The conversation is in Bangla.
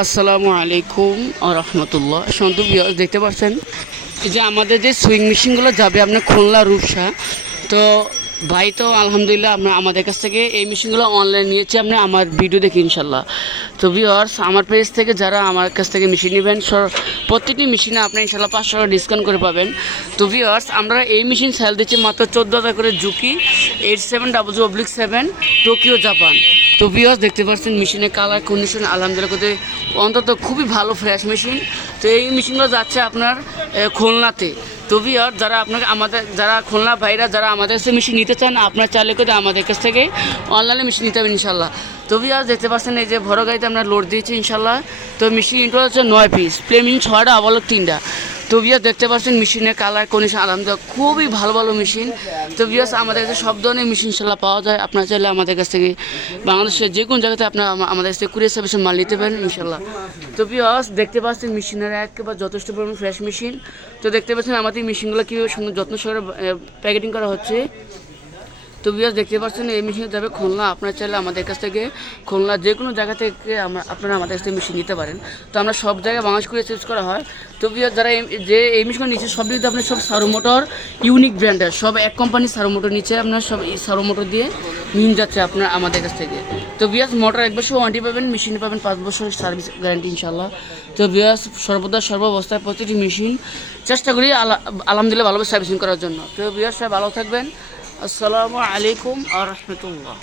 আসসালামু আলাইকুম রহমতুল্লাহ। সন্তু ভিউয়ার্স, দেখতে পাচ্ছেন এই যে আমাদের যে সুইং মেশিনগুলো যাবে আপনার খুলনা রূপসা। তো ভাই তো আলহামদুলিল্লাহ আপনার আমাদের কাছ থেকে এই মেশিনগুলো অনলাইন নিয়েছে আপনি আমার ভিডিও দেখে ইনশাল্লাহ। তো ভিউয়ার্স, আমার পেজ থেকে যারা আমার কাছ থেকে মেশিন নেবেন প্রত্যেকটি মেশিনে আপনি ইনশাল্লাহ 500 টাকা ডিসকাউন্ট করে পাবেন। তো ভিউয়ার্স, আমরা এই মেশিন সেল দিচ্ছি মাত্র 14,000 করে। Juki 8700/7 Tokyo Japan. তো ভিউয়ার্স, দেখতে পাচ্ছেন মেশিনের কালার কন্ডিশন আলহামদুলিল্লাহ করতে অন্তত খুবই ভালো ফ্রেশ মেশিন। তো এই মেশিনগুলো যাচ্ছে আপনার খুলনাতে। তো ভিউয়ার্স, যারা খুলনা ভাইরা যারা আমাদের কাছে মেশিন নিতে চান, আপনার চাইলে করে আমাদের কাছ থেকে অনলাইনে মেশিন নিতে হবে ইনশাল্লাহ। তো ভিউয়ার্স, দেখতে পাচ্ছেন এই যে বড় গাড়িতে আমরা লোড দিয়েছি ইনশাল্লাহ। তো মেশিন ইনটোটাল হচ্ছে 9 পিস, প্লে মেশিন 6টা, আবালক 3টা। তো ভিউয়ার্স, দেখতে পাচ্ছেন মেশিনের কালার কন্ডিশন আলহামদুলিল্লাহ খুবই ভালো ভালো মেশিন। তো ভিউয়ার্স, আমাদের কাছে সব ধরনের মেশিন ইনশাল্লাহ পাওয়া যায়। আপনার চাইলে আমাদের কাছ থেকে বাংলাদেশের যে কোনো জায়গাতে আপনার আমাদের কাছ থেকে কুরিয়ার সার্ভিসে মাল নিতে পারেন ইনশাল্লাহ। তো ভিউয়ার্স, দেখতে পাচ্ছেন মেশিনের একেবারে যথেষ্ট পরিমাণ ফ্রেশ মেশিন। তো দেখতে পাচ্ছেন আমাদের মেশিনগুলো কীভাবে সুন্দর যত্ন সহকারে প্যাকেটিং করা হচ্ছে। তো ভিউয়ার্স, দেখতে পাচ্ছেন এই মেশিন যাবে খুলনা। আপনারা চাইলে আমাদের কাছ থেকে খুলনা যে কোনো জায়গা থেকে আপনারা আমাদের কাছ থেকে মেশিন নিতে পারেন। তো আমরা সব জায়গায় বাংলাদেশ করে চেঞ্জ করা হয়। তো ভিউয়ার্স, যারা এই মেশিনগুলো নিচ্ছে সব দিকে আপনার সব সারো মোটর ইউনিক ব্র্যান্ডের, সব এক কোম্পানির সারো মোটর নিচ্ছে। আপনার সব এই সারো মোটর দিয়ে নিয়ে যাচ্ছে আপনার আমাদের কাছ থেকে। তো ভিউয়ার্স, মোটর 1 বছর ওয়ারেন্টি পাবেন, মেশিনে পাবেন 5 বছর সার্ভিস গ্যারান্টি ইনশাল্লাহ। তো ভিউয়ার্স, সর্বদা সর্বাবস্থায় প্রতিটি মেশিন চেষ্টা করি আলহামদুলিল্লাহ ভালোভাবে সার্ভিসিং করার জন্য। তো ভিউয়ার্স, সবাই ভালো থাকবেন। আসসালামু আলাইকুম আ রহমতুল্লাহ।